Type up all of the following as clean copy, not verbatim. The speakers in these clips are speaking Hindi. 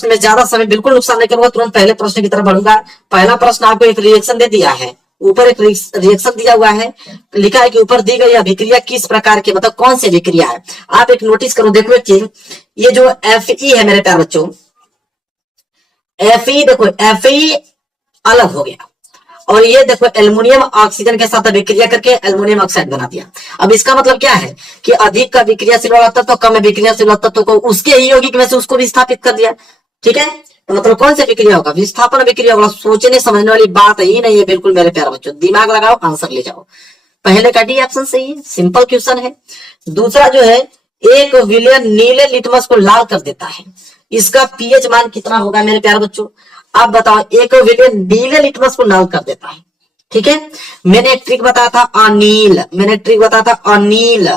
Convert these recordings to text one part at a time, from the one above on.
प्रश्न में ज्यादा समय बिल्कुल नुकसान नहीं करूंगा, तुरंत पहले प्रश्न की तरफ बढ़ूंगा। पहला प्रश्न आपको एक रिएक्शन दे दिया है, ऊपर एक रिएक्शन दिया हुआ है, लिखा है कि ऊपर दी गई अभिक्रिया किस प्रकार की, मतलब कौन सी अभिक्रिया है। आप एक नोटिस करो, देखो एक चीज, ये जो Fe है मेरे प्यारे बच्चों, Fe देखो, Fe अलग हो गया और ये देखो एल्युमिनियम ऑक्सीजन के साथ अभिक्रिया करके एल्युमिनियम ऑक्साइड बना दिया। अब इसका मतलब क्या है कि अधिक का विक्रियाशील वाला तत्व कम विक्रियाशील वाला तत्व को उसके ही यौगिक में से उसको विस्थापित कर दिया। ठीक है, तो मतलब कौन सी विक्रिया होगा, विस्थापन विक्रिया होगा। सोचने समझने वाली बात ही नहीं है बिल्कुल मेरे प्यारे बच्चों, दिमाग लगाओ, आंसर ले जाओ। पहले का डी ऑप्शन सही है, सिंपल क्वेश्चन है। दूसरा जो है, एक विलयन नीले लिटमस को लाल कर देता है, इसका पीएच मान कितना होगा मेरे प्यारे बच्चों। आप बताओ, एक विलयन नीले लिटमस को लाल कर देता है। ठीक है, मैंने एक ट्रिक बताया था अनील, मैंने एक ट्रिक बताया था अनील।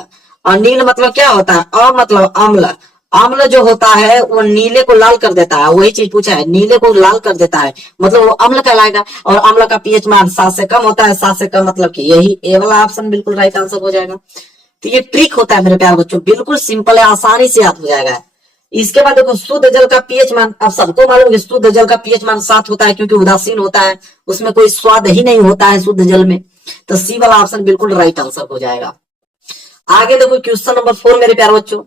अनील मतलब क्या होता है, अ मतलब अम्ल, अम्ल जो होता है वो नीले को लाल कर देता है, वही चीज पूछा है, नीले को लाल कर देता है मतलब वो अम्ल कहलाएगा। और अम्ल का पीएच मान 7 से कम होता है, 7 से कम मतलब कि यही ए वाला ऑप्शन बिल्कुल राइट आंसर हो जाएगा। तो ये ट्रिक होता है मेरे प्यारे बच्चों, बिल्कुल सिंपल है, आसानी से याद हो जाएगा। इसके बाद देखो, शुद्ध जल का पीएच मान, अब सबको मालूम है शुद्ध जल का पीएच मान 7 होता है, क्योंकि उदासीन होता है, उसमें कोई स्वाद ही नहीं होता है शुद्ध जल में। तो सी वाला ऑप्शन बिल्कुल राइट आंसर हो जाएगा। आगे देखो क्वेश्चन नंबर 4 मेरे प्यारे बच्चों,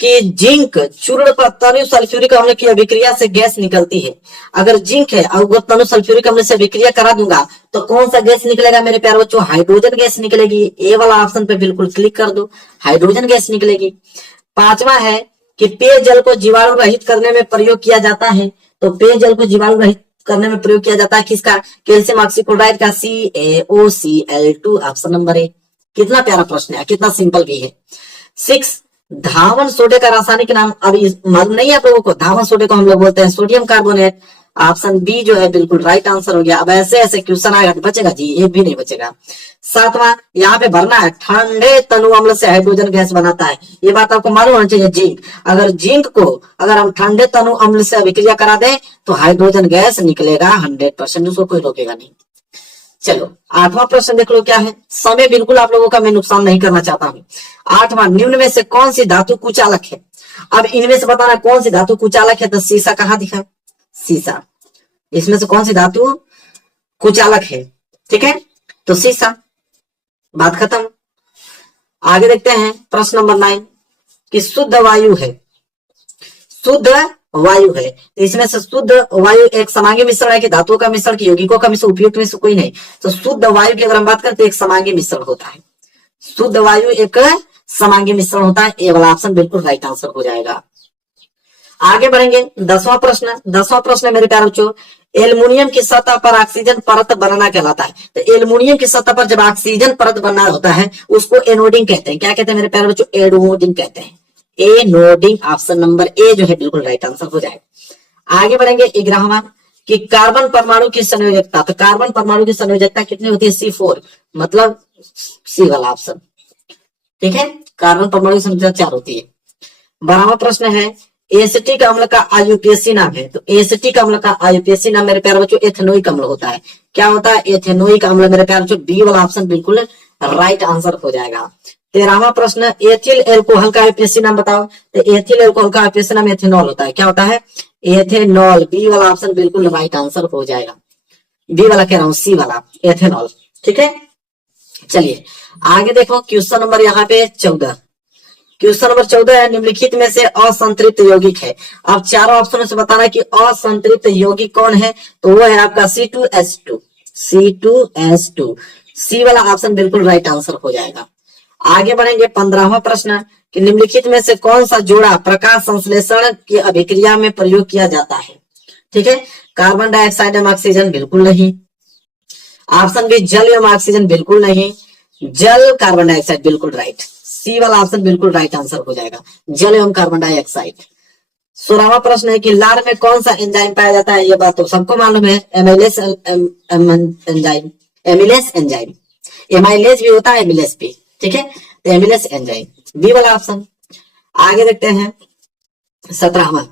कि जिंक चूर्ण पर तनु सल्फ्यूरिक अम्ल की अभिक्रिया से गैस निकलती है। अगर जिंक है और वो तनु सल्फ्यूरिक अम्ल से अभिक्रिया करा दूंगा तो कौन सा गैस निकलेगा मेरे प्यारे बच्चों, हाइड्रोजन गैस निकलेगी। ए वाला ऑप्शन पे बिल्कुल क्लिक कर दो, हाइड्रोजन गैस निकलेगी। पांचवा है कि पेयजल को जीवाणु रहित करने में प्रयोग किया जाता है, तो पेयजल को जीवाणु रहित करने में प्रयोग किया जाता है किसका, कैल्शियम ऑक्सीक्लोराइड का, CaOCl2 ऑप्शन नंबर ए। कितना प्यारा प्रश्न है, कितना सिंपल भी है। 6, धावन सोडे का रासायनिक नाम अभी मालूम नहीं है आप लोगों को, धावन सोडे को हम लोग बोलते हैं सोडियम कार्बोनेट। ऑप्शन बी जो है बिल्कुल राइट आंसर हो गया। अब ऐसे ऐसे क्वेश्चन आएगा तो बचेगा जी, एक भी नहीं बचेगा। 7वां यहाँ पे भरना है, ठंडे तनु अम्ल से हाइड्रोजन गैस बनाता है, ये बात आपको मालूम होना चाहिए। जिंक, अगर जिंक को अगर हम ठंडे तनु अम्ल से अभिक्रिया करा दें तो हाइड्रोजन गैस निकलेगा 100%, उसको कोई रोकेगा नहीं। चलो 8वां प्रश्न देख लो क्या है, समय बिल्कुल आप लोगों का मैं नुकसान नहीं करना चाहता हूं। 8वां, निम्न में से कौन सी धातु कुचालक है। अब इनमें से बताना कौन सी धातु कुचालक है, तो शीशा कहाँ दिखा, शीशा, इसमें से कौन सी धातु कुचालक है, ठीक है, तो शीशा, बात खत्म। आगे देखते हैं प्रश्न नंबर 9, कि शुद्ध वायु है, शुद्ध वायु है, तो इसमें से शुद्ध वायु एक समांगी मिश्रण है कि धातुओं का मिश्रण, की यौगिकों का मिश्रण, उपयुक्त मिश्रण कोई नहीं। तो शुद्ध वायु की अगर हम बात करें तो एक समांगी मिश्रण होता है, शुद्ध वायु एक समांगी मिश्रण होता है। ए वाला ऑप्शन बिल्कुल राइट आंसर हो जाएगा। आगे बढ़ेंगे, 10वां प्रश्न। 10वां प्रश्न मेरे प्यारे बच्चों, एल्युमिनियम की सतह पर ऑक्सीजन परत बनना कहलाता है। तो एल्युमिनियम की सतह पर जब ऑक्सीजन परत बनना होता है उसको एनोडिंग कहते हैं। क्या कहते हैं मेरे प्यारे बच्चों, एनोडिंग कहते हैं। एनोडिंग, ऑप्शन नंबर ए जो है बिल्कुल राइट आंसर हो जाएगा। आगे बढ़ेंगे 11वां, कि कार्बन परमाणु की संयोजकता, तो कार्बन परमाणु की संयोजकता कितनी होती है, C4, मतलब सी वाला ऑप्शन, ठीक है, कार्बन परमाणु की संयोजकता 4 होती है। 12वां प्रश्न है, एसिटिक अम्ल का आयुपीएसी नाम है। तो एसिटिक अम्ल का आयुपीएसी नाम मेरे प्यारे बच्चों एथेनोइक अम्ल होता है। क्या होता है, एथेनोइक अम्ल मेरे प्यारे बच्चों। बी वाला ऑप्शन बिल्कुल राइट आंसर हो जाएगा। 13वां प्रश्न, एथिल एल्कोहल का आयुपीएसी नाम बताओ। तो एथिल एल्कोहल का आयुपीएसी नाम एथेनॉल होता है। क्या होता है, एथेनॉल। बी वाला ऑप्शन बिल्कुल राइट आंसर हो जाएगा। बी वाला कह रहा हूं, सी वाला एथेनॉल, ठीक है। चलिए आगे देखो क्वेश्चन नंबर यहाँ पे 14। क्वेश्चन नंबर 14 है, निम्नलिखित में से असंतृप्त यौगिक है। अब चारों ऑप्शनों से बताना कि असंतृप्त यौगिक कौन है, तो वो है आपका C2H2, C2H2। सी वाला ऑप्शन बिल्कुल राइट आंसर हो जाएगा। आगे बढ़ेंगे 15वां प्रश्न, कि निम्नलिखित में से कौन सा जोड़ा प्रकाश संश्लेषण की अभिक्रिया में प्रयोग किया जाता है, ठीक है। कार्बन डाइऑक्साइड एवं ऑक्सीजन बिल्कुल नहीं। ऑप्शन बी, जल एवं ऑक्सीजन बिल्कुल नहीं। जल कार्बन डाइऑक्साइड बिल्कुल राइट। सी वाला ऑप्शन बिल्कुल राइट आंसर हो जाएगा, जल एवं कार्बन डाइऑक्साइड। 16वां प्रश्न है, कि लार में कौन सा एंजाइम पाया जाता है। ये बात तो सबको मालूम है, amylase enzyme, amylase enzyme, amylase भी होता है, एमिलेस भी, ठीक है, तो एमिलेस एंजाइम, बी वाला ऑप्शन। आगे देखते हैं 17वां,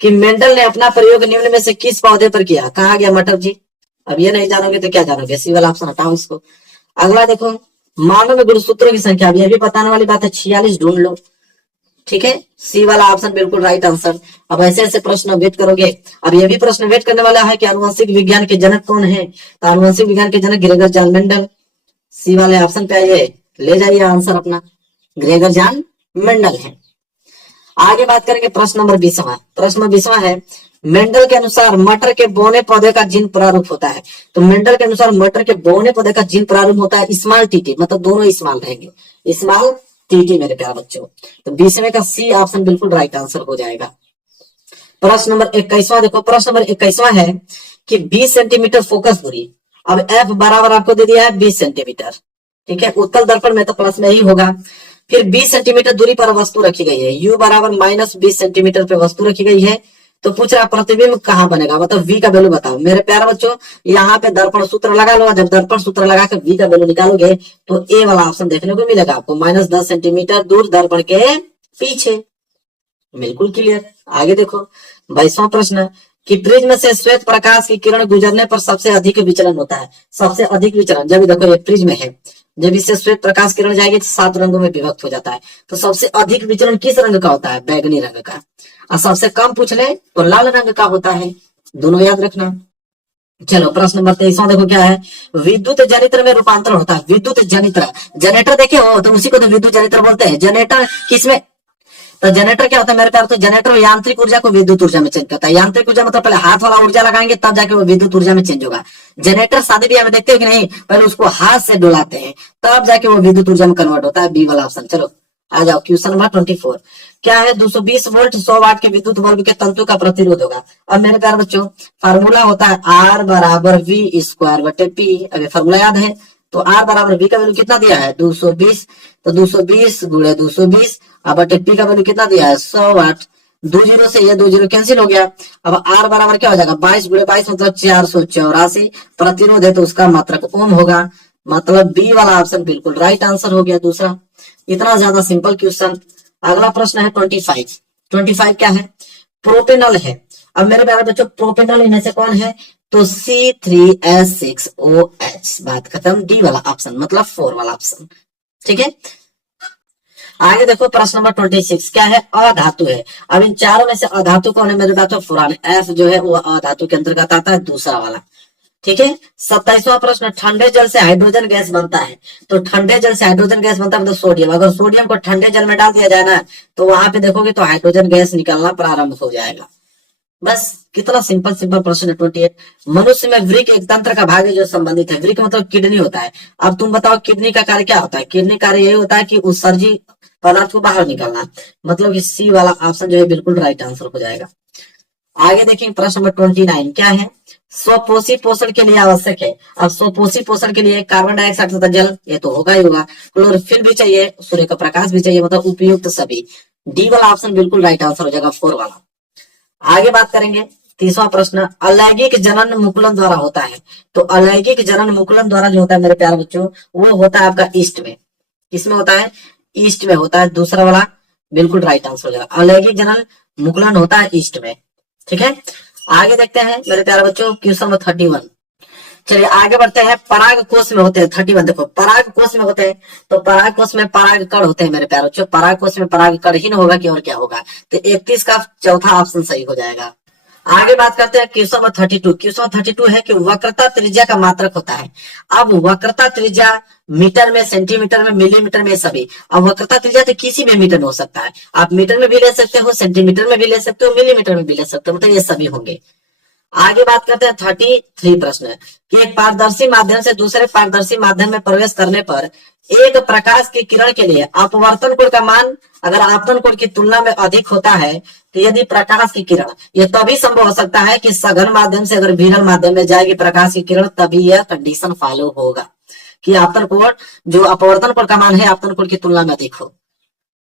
कि मेंडल ने अपना प्रयोग निम्न में से किस पौधे पर किया। कहा गया मटर जी, अब ये नहीं जानोगे तो क्या जानोगे, सी वाला ऑप्शन हटाओ इसको। अगला देखो, मानव में गुणसूत्रों की संख्या, अब ये भी बताने वाली बात है, 46 ढूंढ लो। ठीक है, सी वाला ऑप्शन बिल्कुल राइट आंसर। अब ऐसे ऐसे प्रश्न वेट करोगे। अब ये भी प्रश्न वेट करने वाला है कि आनुवंशिक विज्ञान के जनक कौन है, तो आनुवंशिक विज्ञान के जनक ग्रेगर जॉन मेंडल। सी वाले ऑप्शन पे आइए, ले जाइए आंसर अपना, ग्रेगर जॉन मेंडल है। आगे बात करेंगे प्रश्न नंबर 20वां। प्रश्न नंबर 20वां है, मेंडल के अनुसार मटर के बोने पौधे का जीन प्रारूप होता है। तो मेंडल के अनुसार मटर के बोने पौधे का जीन प्रारूप होता है स्मॉल टीटी, मतलब दोनों स्मॉल रहेंगे, स्मॉल टीटी मेरे प्यारे बच्चों। तो 20वें का सी ऑप्शन बिल्कुल राइट आंसर हो जाएगा। प्रश्न नंबर 21वां देखो, प्रश्न नंबर 21वां है कि 20 सेंटीमीटर फोकस दूरी। अब एफ बराबर आपको दे दिया है 20 सेंटीमीटर, ठीक है, उत्तल दर्पण में तो प्लस में ही होगा। फिर 20 सेंटीमीटर दूरी पर वस्तु रखी गई है, u बराबर -20 सेंटीमीटर पे वस्तु रखी गई है। तो पूछ रहा प्रतिबिंब कहाँ बनेगा, मतलब v का वैल्यू बताओ। मेरे प्यारे बच्चों यहाँ पे दर्पण सूत्र लगा लो, जब दर्पण सूत्र लगा कर v का वैल्यू निकालोगे तो ए वाला ऑप्शन देखने को मिलेगा आपको, -10 सेंटीमीटर दूर दर्पण के पीछे। बिल्कुल क्लियर। आगे देखो 22वां प्रश्न कि प्रिज्म से श्वेत प्रकाश की किरण गुजरने पर सबसे अधिक विचलन होता है। सबसे अधिक विचलन, जब देखो ये प्रिज्म है, जब इससे श्वेत प्रकाश किरण जाएगी तो 7 रंगों में विभक्त हो जाता है। तो सबसे अधिक विचलन किस रंग का होता है, बैगनी रंग का। और सबसे कम पूछ ले तो लाल रंग का होता है, दोनों याद रखना। चलो प्रश्न नंबर 23वां देखो क्या है, विद्युत जनित्र में रूपांतरण होता है। विद्युत जनित्र, जनरेटर देखे हो तो उसी को तो विद्युत जनित्र बोलते हैं। जनरेटर किसमें, तो जनरेटर क्या होता है मेरे प्यार, तो जनरेटर यांत्रिक ऊर्जा को विद्युत ऊर्जा में चेंज करता है। यांत्रिक ऊर्जा मतलब पहले हाथ वाला ऊर्जा लगाएंगे तब जाके वो विद्युत ऊर्जा में चेंज होगा। जनरेटर शादी ब्याह में देखते हो कि नहीं, पहले उसको हाथ से डुलाते हैं तब जाके वो विद्युत ऊर्जा में कन्वर्ट होता है, बी वाला ऑप्शन। चलो आ जाओ क्वेश्चन नंबर 24 क्या है, 220 वोल्ट 100 वाट के विद्युत बल्ब के तंतु का प्रतिरोध होगा। अब मेरे प्यारे बच्चों फार्मूला होता है R बराबर V स्क्वायर बटे P। अभी फार्मूला याद है, तो R बराबर V का वैल्यू कितना दिया है 220, तो 220 गुणे 220 अब बटे P का वैल्यू कितना दिया है 100 वाट। 2 जीरो से ये 2 जीरो कैंसिल हो गया। अब R बराबर क्या हो जाएगा 22 गुणे 22 मतलब 484। प्रतिरोध है तो उसका मात्रक ओम होगा, मतलब बी वाला ऑप्शन बिल्कुल राइट आंसर हो गया दूसरा। इतना ज्यादा सिंपल क्वेश्चन। अगला प्रश्न है 25। 25 क्या है, प्रोपेनल है। अब मेरे प्यारे बच्चों प्रोपेनल इनमें से कौन है, तो C3H6OH, बात खत्म। डी वाला ऑप्शन मतलब 4 वाला ऑप्शन, ठीक है। आगे देखो प्रश्न नंबर 26 क्या है, अधातु है। अब इन चारों में से अधातु कौन है मेरे बच्चों, फुरान। एफ जो है वो अधातु के अंतर्गत आता है, दूसरा वाला, ठीक है। 27वां प्रश्न, ठंडे जल से हाइड्रोजन गैस बनता है। तो ठंडे जल से हाइड्रोजन गैस बनता है मतलब सोडियम। अगर सोडियम को ठंडे जल में डाल दिया जाए ना तो वहां पे देखोगे तो हाइड्रोजन गैस निकलना प्रारंभ हो जाएगा। बस कितना सिंपल सिंपल प्रश्न है। 28, मनुष्य में वृक्क एक तंत्र का भाग है जो संबंधित है। वृक्क मतलब किडनी होता है। अब तुम बताओ किडनी का कार्य क्या होता है, किडनी कार्य यही होता है कि उत्सर्जी पदार्थ को बाहर निकालना, मतलब कि सी वाला ऑप्शन जो है बिल्कुल राइट आंसर हो जाएगा। आगे देखिए प्रश्न नंबर 29 क्या है, स्वपोषी पोषण के लिए आवश्यक है। अब स्वपोषी पोषण के लिए कार्बन डाइऑक्साइड तथा जल, ये तो होगा ही होगा, क्लोरोफिल भी चाहिए, सूर्य का प्रकाश भी चाहिए, मतलब उपयुक्त सभी। डी वाला ऑप्शन बिल्कुल राइट आंसर हो जाएगा, 4 वाला। आगे बात करेंगे 30वां प्रश्न, अलैंगिक जनन मुकुलन द्वारा होता है। तो अलैंगिक जनन मुकुलन द्वारा जो होता है मेरे प्यारे बच्चों वो होता है आपका ईस्ट में। किसमें होता है, ईस्ट में होता है, दूसरा वाला बिल्कुल राइट आंसर हो जाएगा। अलैंगिक जनन मुकुलन होता है ईस्ट में, ठीक है। आगे देखते हैं मेरे प्यारे बच्चों क्वेश्चन नंबर 31। चलिए आगे बढ़ते हैं, पराग कोष में होते हैं। 31 देखो, पराग कोष में होते हैं, तो पराग कोष में पराग कण होते हैं मेरे प्यारे बच्चों। पराग कोष में पराग कण ही न होगा कि और क्या होगा, तो 31 का चौथा ऑप्शन सही हो जाएगा। आगे बात करते हैं क्वेश्चन नंबर 32। क्वेश्चन नंबर 32 है कि वक्रता त्रिज्या का मात्रक होता है। अब वक्रता त्रिज्या मीटर में, सेंटीमीटर में, मिलीमीटर में सभी। अब वक्रता त्रिज्या तो किसी भी मीटर में हो सकता है, आप मीटर में भी ले सकते हो, सेंटीमीटर में भी ले सकते हो, मिलीमीटर में भी ले सकते हो, मतलब ये सभी होंगे। आगे बात करते हैं 33 प्रश्न कि एक पारदर्शी माध्यम से दूसरे पारदर्शी माध्यम में प्रवेश करने पर एक प्रकाश की किरण के लिए अपवर्तन कोण का मान अगर आपतन कोण की तुलना में अधिक होता है, तो यदि प्रकाश की किरण, यह तभी संभव हो सकता है कि सघन माध्यम से अगर विरल माध्यम में जाएगी प्रकाश की किरण, तभी यह कंडीशन फॉलो होगा कि आपतन कोण जो अपवर्तन कोण का मान है आपतन कोण की तुलना में अधिक हो,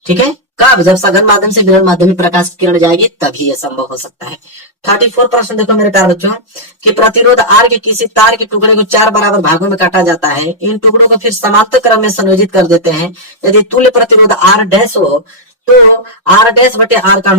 ठीक है। कब, जब सघन माध्यम से विरल माध्यम में प्रकाश की किरण जाएगी तभी यह संभव हो सकता है। 34 प्रश्न देखो मेरे प्यारे बच्चों कि प्रतिरोध आर के किसी तार के टुकड़े को 4 बराबर भागों में काटा जाता है। इन टुकड़ों को फिर समांतर क्रम में संयोजित कर देते हैं। यदि तुल्य प्रतिरोध आर डैश हो तो आर डैश बटे आर का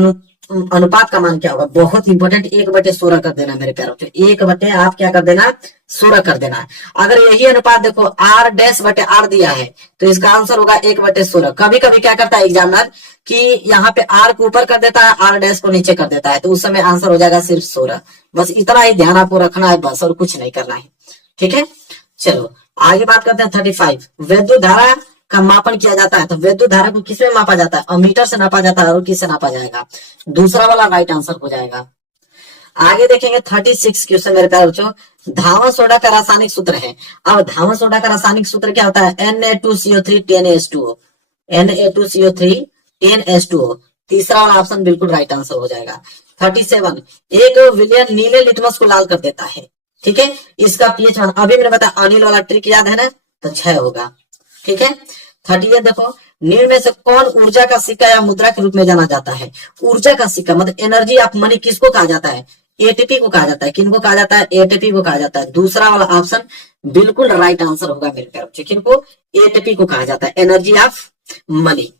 अनुपात का मान क्या होगा, बहुत इंपॉर्टेंट, 1/16 कर देना मेरे प्यारों पे, 1/, आप क्या कर देना, 16 कर देना। अगर यही अनुपात देखो R-/R दिया है तो इसका आंसर होगा 1/16। कभी कभी क्या करता है एग्जामिनर कि यहाँ पे R को ऊपर कर देता है, R' को नीचे कर देता है, तो उस समय आंसर हो जाएगा सिर्फ 16। बस इतना ही ध्यान आपको रखना है बस, और कुछ नहीं करना है, ठीक है। चलो आगे बात करते हैं 35। विद्युत धारा का मापन किया जाता है, तो विद्युत धारा को किसमें मापा जाता है, अमीटर से नापा जाता है, और किससे नापा जाएगा, दूसरा वाला राइट आंसर हो जाएगा। आगे देखेंगे 36 क्वेश्चन मेरे प्यारे बच्चों, धावन सोडा का रासायनिक सूत्र है। अब धावन सोडा का रासायनिक सूत्र क्या होता है, Na2CO3 10H2O, Na2CO3 10H2O, तीसरा वाला ऑप्शन बिल्कुल राइट आंसर हो जाएगा। 37, एक विलयन नीले लिटमस को लाल कर देता है, ठीक है, इसका पीएच मान, अभी मैंने बताया अनिल वाला ट्रिक याद है ना, तो 6 होगा, ठीक है। 38 देखो, निम्न में से कौन ऊर्जा का सिक्का या मुद्रा के रूप में जाना जाता है, ऊर्जा का सिक्का मतलब एनर्जी ऑफ मनी किसको कहा जाता है, एटीपी को कहा जाता है, किनको कहा जाता है, एटीपी को कहा जाता है, दूसरा वाला ऑप्शन बिल्कुल राइट आंसर होगा मेरे प्यारे बच्चों, किनको, एटीपी को कहा जाता है, एनर्जी ऑफ मनी।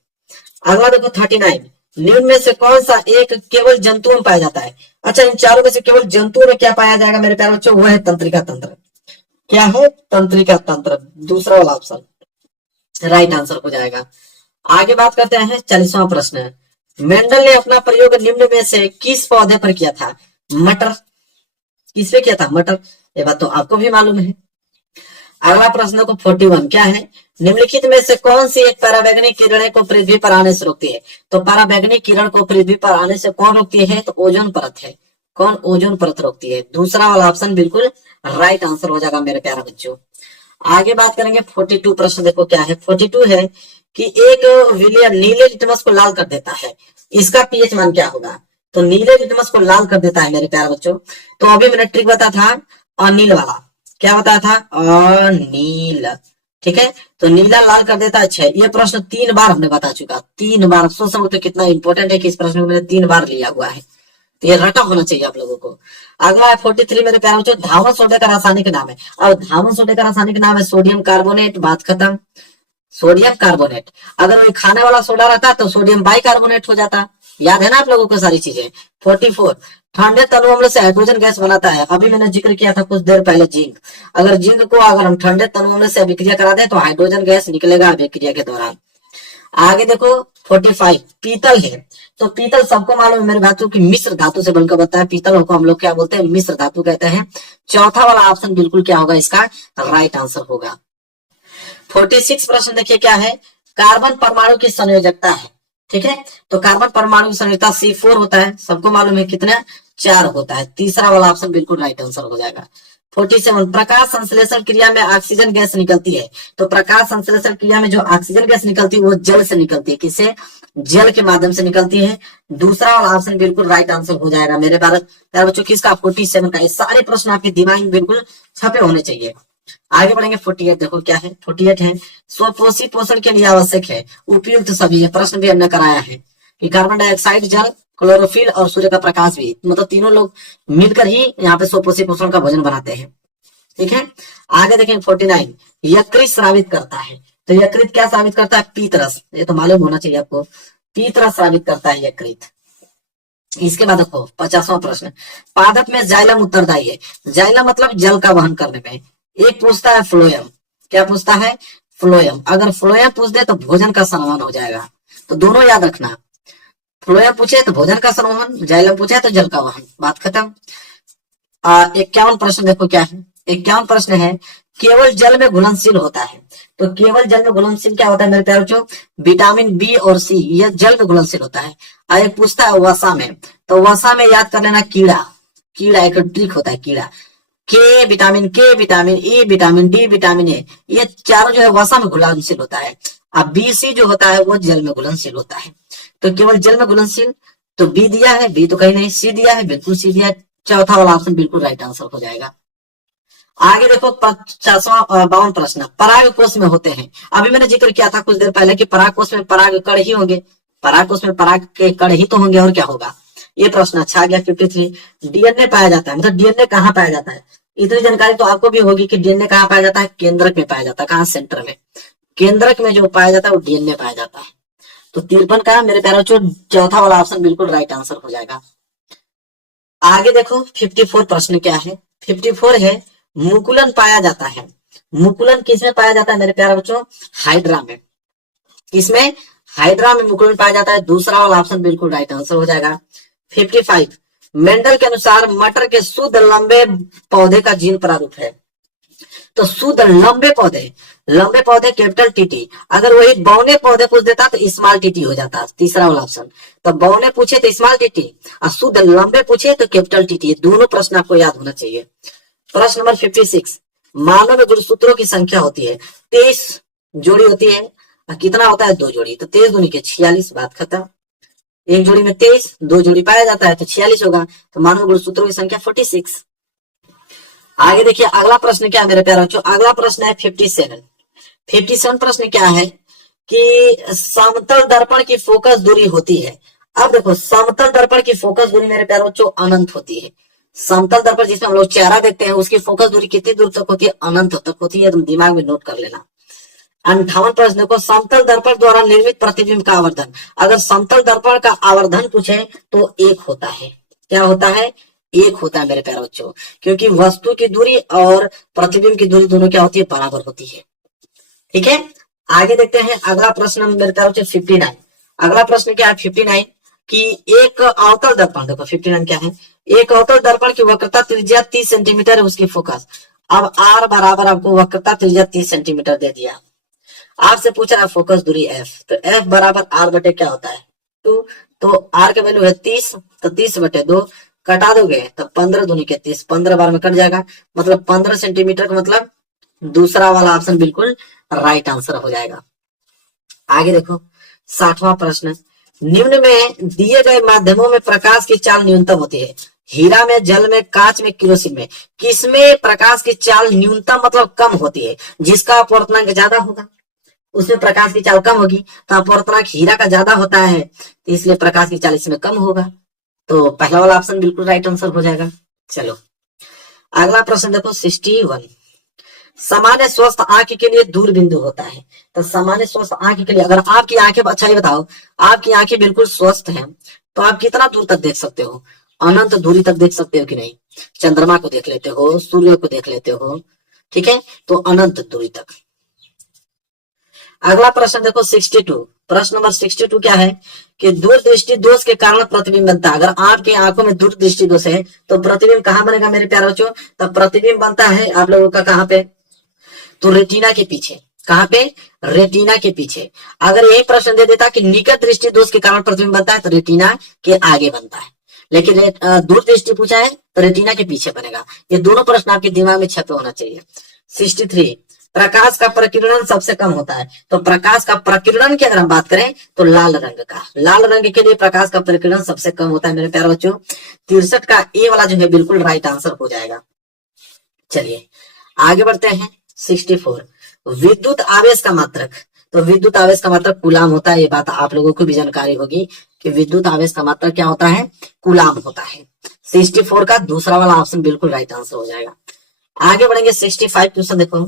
अगला देखो 39, निम्न में से कौन सा एक केवल जंतुओं में पाया जाता है, अच्छा इन चारों में से केवल जंतुओं में क्या पाया जाएगा मेरे प्यारे बच्चों, वो है तंत्रिका तंत्र, क्या है, तंत्रिका तंत्र, दूसरा वाला ऑप्शन राइट आंसर हो जाएगा। आगे बात करते हैं 40वां प्रश्न, मेंडल ने अपना प्रयोग निम्न में से किस पौधे पर किया था, मटर, किस पे किया था, मटर, ये बात तो आपको भी मालूम है। अगला प्रश्न को 41 क्या है, निम्नलिखित में से कौन सी एक परावैंगनिक किरणें को पृथ्वी पर आने से रोकती है, तो परावैंगनिक किरण को पृथ्वी पर आने से कौन रोकती है, तो ओजोन परत है, कौन, ओजोन परत रोकती है, दूसरा वाला ऑप्शन बिल्कुल राइट आंसर हो जाएगा मेरे प्यारे बच्चों। आगे बात करेंगे 42 प्रश्न, देखो क्या है, 42 है कि एक विलयन नीले लिटमस को लाल कर देता है, इसका पीएच मान क्या होगा, तो नीले लिटमस को लाल कर देता है मेरे प्यारे बच्चों, तो अभी मैंने ट्रिक बताया था अनिल वाला, क्या बताया था, अनिल, ठीक है, तो नीला लाल कर देता है 6। ये प्रश्न 3 बार हमने बता चुका, 3 बार, सोच सकते हो कितना इंपॉर्टेंट है कि इस प्रश्न को मैंने 3 बार लिया हुआ है, तो ये रटा होना चाहिए आप लोगों को। अगला है 43 मेरे प्यारे बच्चों, धावन सोडे का रासायनिक नाम है। अब धावन सोडे का रासायनिक नाम है सोडियम कार्बोनेट, बात खत्म, सोडियम कार्बोनेट। अगर वही खाने वाला सोडा रहता तो सोडियम बाइकार्बोनेट हो जाता, याद है ना आप लोगों को सारी चीजें। 44, ठंडे तनु अम्ल से हाइड्रोजन गैस बनाता है, अभी मैंने जिक्र किया था कुछ देर पहले जिंक, अगर जिंक को अगर हम ठंडे तनु अम्ल से अभिक्रिया करा दें तो हाइड्रोजन गैस निकलेगा अभिक्रिया के दौरान। आगे देखो 45, पीतल है, तो पीतल सबको मालूम है मेरे भाइयों की मिश्र धातु से बनकर बनता है, पीतल को हम लोग क्या बोलते हैं, मिश्र धातु कहते हैं। चौथा वाला ऑप्शन बिल्कुल क्या होगा, इसका राइट आंसर होगा। 46 प्रश्न देखिए क्या है, कार्बन परमाणु की संयोजकता है, ठीक है, तो कार्बन परमाणु की संयोजकता C4 होता है, सबको मालूम है कितना, 4 होता है, तीसरा वाला ऑप्शन बिल्कुल राइट आंसर हो जाएगा। 47, प्रकाश संश्लेषण क्रिया में ऑक्सीजन गैस निकलती है, तो प्रकाश संश्लेषण क्रिया में जो ऑक्सीजन गैस निकलती है वो जल से निकलती है, किससे, जल के माध्यम से निकलती है, दूसरा वाला ऑप्शन बिल्कुल राइट आंसर हो जाएगा मेरे प्यारे बच्चों। किसका, 47 का। ये सारे प्रश्न आपके दिमाग में बिल्कुल छपे होने चाहिए। आगे बढ़ेंगे 48, देखो क्या है, 48 है, स्वपोषी पोषण के लिए आवश्यक है उपयुक्त सभी, प्रश्न भी हमने कराया है कि कार्बन डाइऑक्साइड, जल, क्लोरोफिल और सूर्य का प्रकाश भी, मतलब तीनों लोग मिलकर ही यहाँ पे स्वपोषी पोषण का भोजन बनाते हैं, ठीक है। आगे देखें 49, यकृत स्रावित करता है, तो यकृत क्या स्रावित करता है, पीतरस, ये तो मालूम होना चाहिए आपको, पीतरस स्रावित करता है यकृत। इसके बाद देखो 50वां प्रश्न, पादप में जाइलम उत्तरदायी है, जाइलम मतलब जल का वहन करने में। एक पूछता है फ्लोएम, क्या पूछता है, फ्लोएम, अगर फ्लोएम पूछ दे तो भोजन का संवहन हो जाएगा, तो दोनों याद रखना, फ्लोएम पूछे तो भोजन का संवहन, जाइलम पूछे तो जल का वहन, बात खत्म। 51 प्रश्न देखो क्या है, 51 प्रश्न है, केवल जल में घुलनशील होता है, तो केवल जल में घुलनशील क्या होता है मेरे प्यारे बच्चों, विटामिन बी और सी, यह जल में घुलनशील होता है। एक पूछता है वसा में, तो वसा में याद कर लेना कीड़ा, कीड़ा एक ट्रिक होता है, कीड़ा, के, vitamin E, vitamin D, vitamin A, ये चारों जो है वसा में घुलनशील होता है। अब बी सी जो होता है वो जल में घुलनशील होता है, तो केवल जल में घुलनशील, तो बी दिया है, बी तो कहीं नहीं, सी दिया है, बिल्कुल सी दिया है, चौथा वाला ऑप्शन बिल्कुल राइट आंसर हो जाएगा। आगे देखो 52वां प्रश्न, पराग कोष में होते हैं, अभी मैंने जिक्र किया था कुछ देर पहले कि पराग कोष में पराग कण ही होंगे, पराग कोष में पराग के कण ही तो होंगे, और क्या होगा, ये प्रश्न अच्छा आ गया। 53, डीएनए पाया जाता है, मतलब डीएनए कहाँ पाया जाता है, इतनी जानकारी तो आपको भी होगी कि डीएनए कहाँ पाया जाता है, केंद्रक में पाया जाता है, कहाँ, सेंटर में, केंद्रक में जो पाया जाता है वो डीएनए पाया जाता है, तो 53 का मेरे प्यारे बच्चों चौथा वाला ऑप्शन बिल्कुल राइट आंसर हो जाएगा। आगे देखो 54 प्रश्न क्या है। 54 है मुकुलन पाया जाता है। मुकुलन किसमें पाया जाता है मेरे प्यारे बच्चों? हाइड्रा में। इसमें हाइड्रा में मुकुलन पाया जाता है। दूसरा वाला ऑप्शन बिल्कुल राइट आंसर हो जाएगा। 55 मेंडल के अनुसार मटर के शुद्ध लंबे पौधे का जीन प्रारूप है। तो शुद्ध लंबे पौधे कैपिटल टीटी। अगर वही बौने पौधे पूछ देता तो स्मॉल टीटी हो जाता, तीसरा वाला ऑप्शन। तो बौने पूछे तो स्मॉल टीटी और शुद्ध लंबे पूछे तो कैपिटल टीटी। दोनों प्रश्न आपको याद होना चाहिए। प्रश्न नंबर 56 मानव में गुणसूत्रों की संख्या होती है 23 जोड़ी होती है। कितना होता है? 2 जोड़ी। तो 23 दूनी के 46, बात खत्म। एक जोड़ी में 23, 2 जोड़ी पाया जाता है तो 46 होगा। तो मानव गुणसूत्रों की संख्या 46। आगे देखिए अगला प्रश्न क्या है मेरे प्यारे बच्चों? अगला प्रश्न है 57 प्रश्न क्या है कि समतल दर्पण की फोकस दूरी होती है। अब देखो समतल दर्पण की फोकस दूरी मेरे प्यारे बच्चों अनंत होती है। समतल दर्पण जिसमें हम लोग चेहरा देखते हैं उसकी फोकस दूरी कितनी दूर तक होती है? अनंत तक होती है। तुम दिमाग में नोट कर लेना। 58 प्रश्न देखो समतल दर्पण द्वारा निर्मित प्रतिबिंब का आवर्धन। अगर समतल दर्पण का आवर्धन पूछे तो 1 होता है। क्या होता है? 1 होता है मेरे प्यारे बच्चों, क्योंकि वस्तु की दूरी और प्रतिबिंब की दूरी दोनों क्या होती है? बराबर होती है। ठीक है, आगे देखते हैं अगला प्रश्न मेरे प्यारे बच्चों 59। अगला प्रश्न क्या है 59 कि एक अवतल दर्पण, देखो 59 क्या है? एक अवतल दर्पण की वक्रता त्रिज्या 30 सेंटीमीटर है, उसकी फोकस। अब आर बराबर आपको वक्रता त्रिज्या 30 सेंटीमीटर दे दिया। आपसे पूछ रहा है फोकस दूरी एफ, तो एफ बराबर आर बटे क्या होता है? 2। तो आर का वैल्यू है 30, तो 30 बटे 2 कटा दोगे तो 15 दूनी के 30, 15 बार में कट जाएगा, मतलब 15 सेंटीमीटर का मतलब दूसरा वाला ऑप्शन बिल्कुल राइट आंसर हो जाएगा। आगे देखो 60वां प्रश्न, निम्न में दिए गए माध्यमों में प्रकाश की चाल न्यूनतम होती है। हीरा में, जल में, कांच में, किरोसिन में। किसमें प्रकाश की चाल न्यूनतम मतलब कम होती है? जिसका अपवर्तनांक ज्यादा होगा उसमें प्रकाश की चाल कम होगी। तो अपवर्तनांक हीरा का ज्यादा होता है तो इसलिए प्रकाश की चाल इसमें कम होगा। तो पहला वाला ऑप्शन बिल्कुल राइट आंसर हो जाएगा। चलो अगला प्रश्न देखो 61, सामान्य स्वस्थ आंख के लिए दूर बिंदु होता है। तो सामान्य स्वस्थ आंख के लिए, अगर आपकी आंखें, अच्छा ये बताओ, आपकी आंखें बिल्कुल स्वस्थ हैं तो आप कितना दूर तक देख सकते हो? अनंत दूरी तक देख सकते हो कि नहीं? चंद्रमा को देख लेते हो, सूर्य को देख लेते हो, ठीक है, तो अनंत दूरी तक। अगला प्रश्न देखो 62, प्रश्न नंबर 62 क्या है कि दूरदृष्टि दोष के कारण प्रतिबिंब बनता है। अगर आपकी आंखों में दूरदृष्टि दोष है तो प्रतिबिंब कहां बनेगा मेरे प्यारे बच्चों? तो प्रतिबिंब बनता है आप लोगों का कहां पे? तो रेटिना के पीछे। कहां पे? रेटिना के पीछे। अगर यही प्रश्न दे देता कि निकट दृष्टि दोष के कारण प्रतिबिंब बनता है तो रेटिना के आगे बनता है, लेकिन दूरदृष्टि पूछा है तो रेटिना के पीछे बनेगा। ये दोनों प्रश्न आपके दिमाग में छपे होना चाहिए। 63, प्रकाश का प्रकीर्णन सबसे कम होता है। तो प्रकाश का प्रकीर्णन की अगर हम बात करें तो लाल रंग का, लाल रंग के लिए प्रकाश का प्रकीर्णन सबसे कम होता है मेरे प्यारे बच्चों। 63 का ए वाला जो है बिल्कुल राइट आंसर हो जाएगा। चलिए आगे बढ़ते हैं 64, विद्युत आवेश का मात्रक। तो विद्युत आवेश का मात्रक कूलाम होता है। ये बात आप लोगों को भी जानकारी होगी कि विद्युत आवेश का मात्रक क्या होता है? कूलाम होता है। 64 का दूसरा वाला ऑप्शन बिल्कुल राइट आंसर हो जाएगा। आगे बढ़ेंगे 65 क्वेश्चन देखो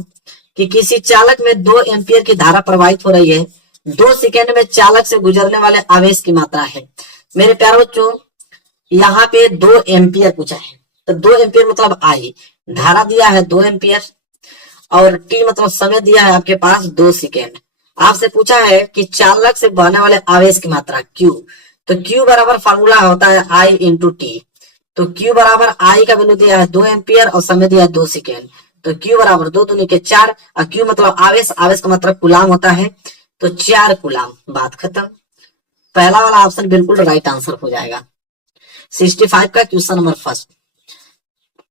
कि किसी चालक में 2 एम्पियर की धारा प्रवाहित हो रही है। 2 सेकेंड में चालक से गुजरने वाले आवेश की मात्रा है। मेरे प्यारे बच्चों यहाँ पे 2 एम्पियर पूछा है, तो 2 एम्पियर मतलब आई, धारा दिया है 2 एम्पियर और टी मतलब समय दिया है आपके पास 2 सेकेंड। आपसे पूछा है कि चालक से बहने वाले आवेश की मात्रा क्यू। तो क्यू बराबर फार्मूला होता है आई इंटू टी। तो क्यू बराबर आई का वैल्यू दिया है 2 एम्पियर और समय दिया है 2 सेकेंड। तो क्यू बराबर 2 दूनी के 4 और क्यू मतलब आवेश, आवेश का मतलब गुलाम होता है, तो 4 गुलाम, बात खत्म। पहला वाला ऑप्शन बिल्कुल राइट आंसर हो जाएगा। 65 का question number first,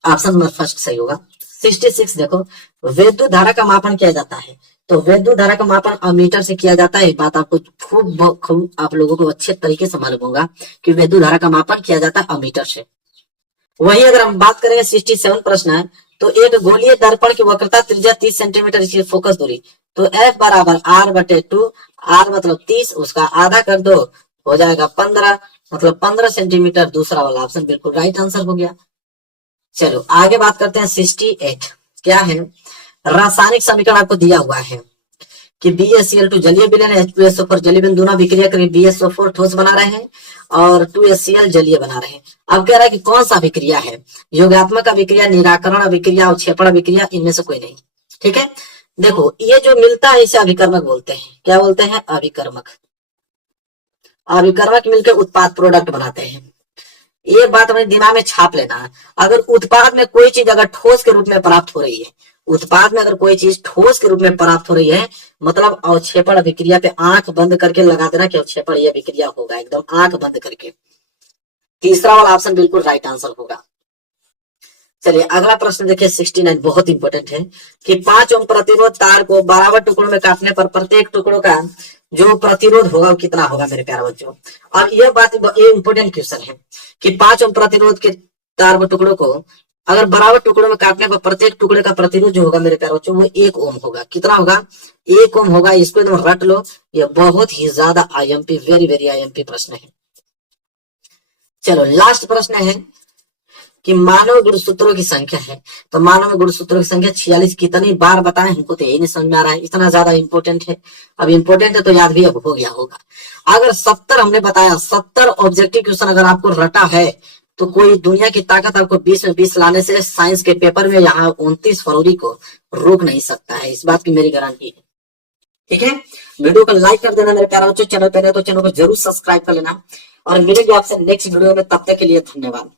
option number first सही होगा। 66 देखो, विद्युत धारा का मापन किया जाता है। तो विद्युत धारा का मापन अमीटर से किया जाता है। बात आपको खूब आप लोगों को अच्छे तरीके से मालूम होगा कि विद्युत धारा का मापन किया जाता है अमीटर से। वही अगर हम बात करेंगे 67 प्रश्न है, तो एक गोलीय दर्पण की वक्रता त्रिज्या 30 सेंटीमीटर, इसकी फोकस दूरी। तो एफ बराबर आर बटे 2, आर मतलब 30, उसका आधा कर दो हो जाएगा 15, मतलब 15 सेंटीमीटर। दूसरा वाला ऑप्शन बिल्कुल राइट आंसर हो गया। चलो आगे बात करते हैं 68, क्या है? रासायनिक समीकरण आपको दिया हुआ है कि BaCl2 जलीय विलयन, H2SO4 जलीय विलयन, दोनों विक्रिया करके BaSO4 ठोस बना रहे हैं और 2HCl जलीय बना रहे हैं। अब कह रहा है कि कौन सा अभिक्रिया है, योगात्मक अभिक्रिया, निराकरण अभिक्रिया, अवक्षेपण अभिक्रिया, इनमें से कोई नहीं। ठीक है, देखो ये जो मिलता है इसे अभिकर्मक बोलते हैं। क्या बोलते हैं? अभिकर्मक। अभिकर्मक मिलकर उत्पाद प्रोडक्ट बनाते हैं। ये बात अपने दिमाग में छाप लेना है। अगर उत्पाद में कोई चीज अगर ठोस के रूप में प्राप्त हो रही है, उत्पाद में अगर कोई चीज ठोस के रूप में प्राप्त हो रही है, मतलब अवक्षेपण अभिक्रिया पे आंख बंद करके लगा देना कि अवक्षेपण ये अभिक्रिया होगा, एकदम आंख बंद करके। तीसरा वाला ऑप्शन बिल्कुल राइट आंसर होगा। चलिए अगला प्रश्न देखिए 69, बहुत इंपॉर्टेंट है कि 5 ओम प्रतिरोध तार को बराबर टुकड़ों में काटने पर प्रत्येक टुकड़ों का जो प्रतिरोध होगा वो कितना होगा मेरे प्यारे बच्चों। अब यह बात, ये इंपॉर्टेंट क्वेश्चन है कि 5 ओम प्रतिरोध के तार व टुकड़ों को अगर बराबर टुकड़ों में काटने पर प्रत्येक टुकड़े का प्रतिरोध जो होगा मेरे प्यारे बच्चों वो 1 ओम होगा। कितना होगा? 1 ओम होगा। इसको एकदम रट लो, यह बहुत ही ज्यादा IMP, वेरी वेरी IMP प्रश्न है। चलो लास्ट प्रश्न है कि मानव गुणसूत्रों की संख्या है, तो मानव गुणसूत्रों की संख्या 46, कितनी बार बताएं हमको तो यही नहीं समझ में आ रहा है, इतना ज्यादा इंपॉर्टेंट है। अब इंपॉर्टेंट है तो याद भी अब हो गया होगा। अगर 70 हमने बताया, 70 ऑब्जेक्टिव क्वेश्चन अगर आपको रटा है तो कोई दुनिया की ताकत आपको 20 में 20 लाने से साइंस के पेपर में यहाँ 29 फरवरी को रोक नहीं सकता है, इस बात की मेरी गारंटी है। ठीक है, वीडियो को लाइक कर देना मेरे प्यारे बच्चों, चैनल पर तो चैनल को जरूर सब्सक्राइब कर लेना और मिलेंगे आपसे नेक्स्ट वीडियो में, तब तक के लिए धन्यवाद।